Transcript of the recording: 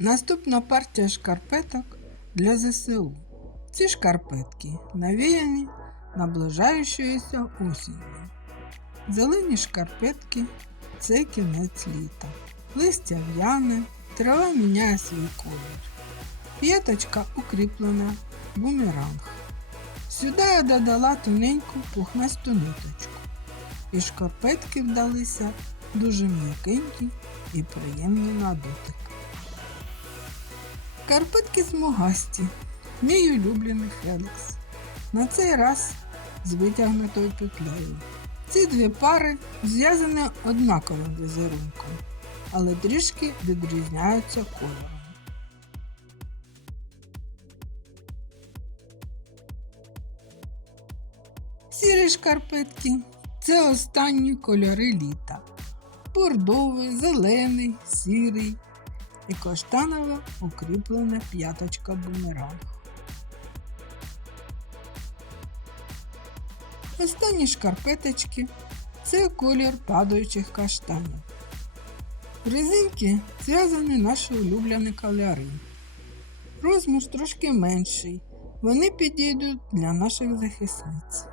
Наступна партія шкарпеток для ЗСУ. Ці шкарпетки навіяні наближаючоюся осінню. Зелені шкарпетки це кінець літа. Листя в'яне, трава міняє свій колір. П'яточка укріплена, бумеранг. Сюди я додала тоненьку пухнасту ниточку. І шкарпетки вдалися дуже м'якенькі і приємні на дотик. Карпетки смугасті, мій улюблений Фелікс. На цей раз з витягнутою петлею. Ці дві пари зв'язані однаковим візерунком, але трішки відрізняються кольором. Сірі шкарпетки це останні кольори літа. Бордовий, зелений, сірий і каштанова укріплена п'яточка бумеранг. Останні шкарпеточки це колір падаючих каштанів. Резинки зв'язані наші улюблені кольори. Розмір трошки менший. Вони підійдуть для наших захисниць.